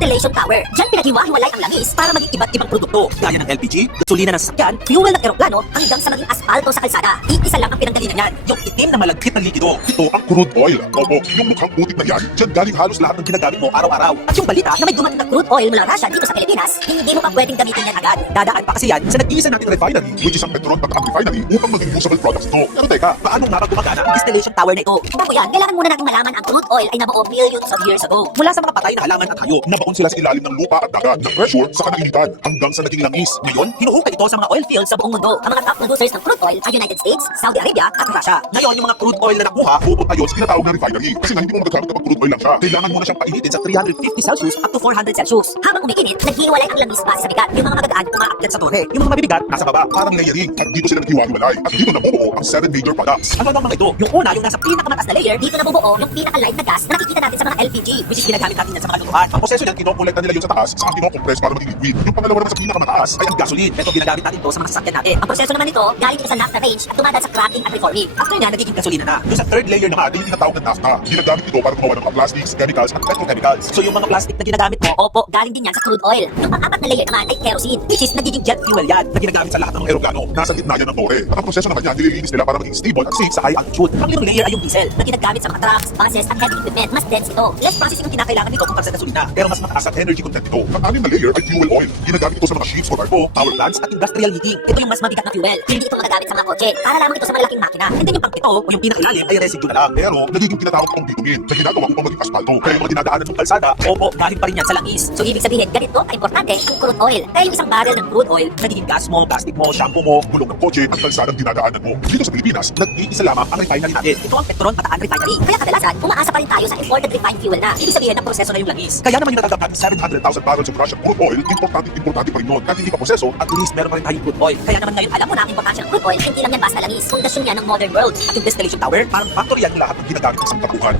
distillation tower. Diyan pinaghiwa-hiwalay ang langis para maging iba't ibang produkto, Gaya ng LPG, gasolina ng sasakyan, fuel ng eroplano, hanggang sa maging asfalto sa kalsada. Iisa lang ang pinanggalingan niyan. yung itim na malagkit na likido. Ito ang crude oil. Opo, yung mukhang putik na yan, dyan galing halos lahat ng Ginagamit mo araw-araw. At yung balita na may dumating na crude oil mula Russia dito sa Pilipinas, hindi mo pa pwedeng gamitin yan agad. Dadaan pa kasi yan sa nag-iisa nating refinery. which is ang Petron at ang refinery upang maging usable products ito. Pero teka, Paano nga ba gumagana ang distillation tower na ito? Bago yan, kailangan muna nating malaman ang crude oil ay nabuo millions of years ago. Mula sa mga patay na halaman at hayop. nabaon sila sa ilalim ng lupa at dagat, ng pressure sa kanangilitan, hanggang sa naging langis. Ngayon, hinuhukay ito sa mga oil fields sa buong mundo. Ang mga top producers ng crude oil ay United States, Saudi Arabia at Russia. Ngayon, yung mga crude oil na nakuha, Bukod pa yun sa tinatawag na refinery. Kasi nga hindi mo magagamit kapag crude oil lang siya. Kailangan mo na siyang painitin sa 350 Celsius up to 400 Celsius. Habang umiinit, naghiwalay ang langis base sa bigat. Yung mga magagaan Umaakyat sa torre. Yung mga mabibigat, nasa baba. parang layering. At dito sila naghiwa-hiwalay. At dito nabubuo ang 7 major products. Ano ang mga ito? Yung una, yung nasa pinakamataas na layer, dito nabubuo yung pinaka-light na gas na nakikita natin sa mga LPG. which is ginagamit natin yan sa mga lutuhan. Ang proseso niyan, kinokolekta nila yun sa taas, saka kinocompress para maging liquid. Yung pangalawa naman sa pinakamataas Ay ang gasoline. Ito ginagamit natin to sa mga sasakyan natin. Ang proseso naman nito, galing dito sa naphtha range at dumadaan sa cracking at reforming. After niya, nagiging gasolina na. Yung sa third layer naman, yung tinatawag na naphtha. Ginagamit ito para gumawa ng mga plastics, chemicals, at petrochemicals. So yung mga plastic na ginagamit mo, Opo, galing din yan sa crude oil. Yung pang-apat na layer naman ay kerosene, which is nagiging jet fuel yan na ginagamit sa lahat ng mga Aeroplano, nasa gitna yan ng tore. At ang proseso naman yan, nililinis nila para maging stable at safe sa high altitude. Ang limang layer ay yung diesel. na ginagamit sa mga trucks, buses at heavy equipment. Mas dense ito. Less processing yung kinakailangan nito kumpara sa gasolina, pero mas mataas ang energy content nito. Ang anim na layer ay fuel oil. Ginagamit ito sa mga ships o barko. Power plants at industrial heating. Ito yung mas mabigat na fuel. Hindi ito magagamit sa mga kotse. Para lamang ito sa malalaking makina. And then yung pang-pito o yung pinakailalim ay residue na lang. Pero nagiging tinatawag itong bitumen na ginagawa upang maging asfalto. Kaya yung mga dinadaanan ng kalsada, Opo, galing pa rin yan sa langis. So ibig sabihin, ganito ka-importante yung crude oil. Kaya yung isang barrel ng crude oil, Nagiging gas mo, plastic mo, shampoo mo. gulong ng kotse at kalsadang dinadaanan mo. Dito sa Pilipinas, Nag-iisa lamang ang refinery natin. Ito ang Petron Bataan Refinery. kaya kadalasan, umaasa pa rin tayo sa imported refined fuel na. Ibig sabihin ng proseso na yung langis. kaya naman yung natatanggap natin 700,000 barrels of Russian crude oil, importante pa rin yun. Kahit hindi pa proseso, At least meron pa rin tayong crude oil. Kaya naman ngayon, Alam mo na ang importansya ng crude oil, hindi lang yan basta langis. Pundasyon yan ng modern world. at yung distillation tower, parang factory yan lahat ng ginagamit isang tapuhan.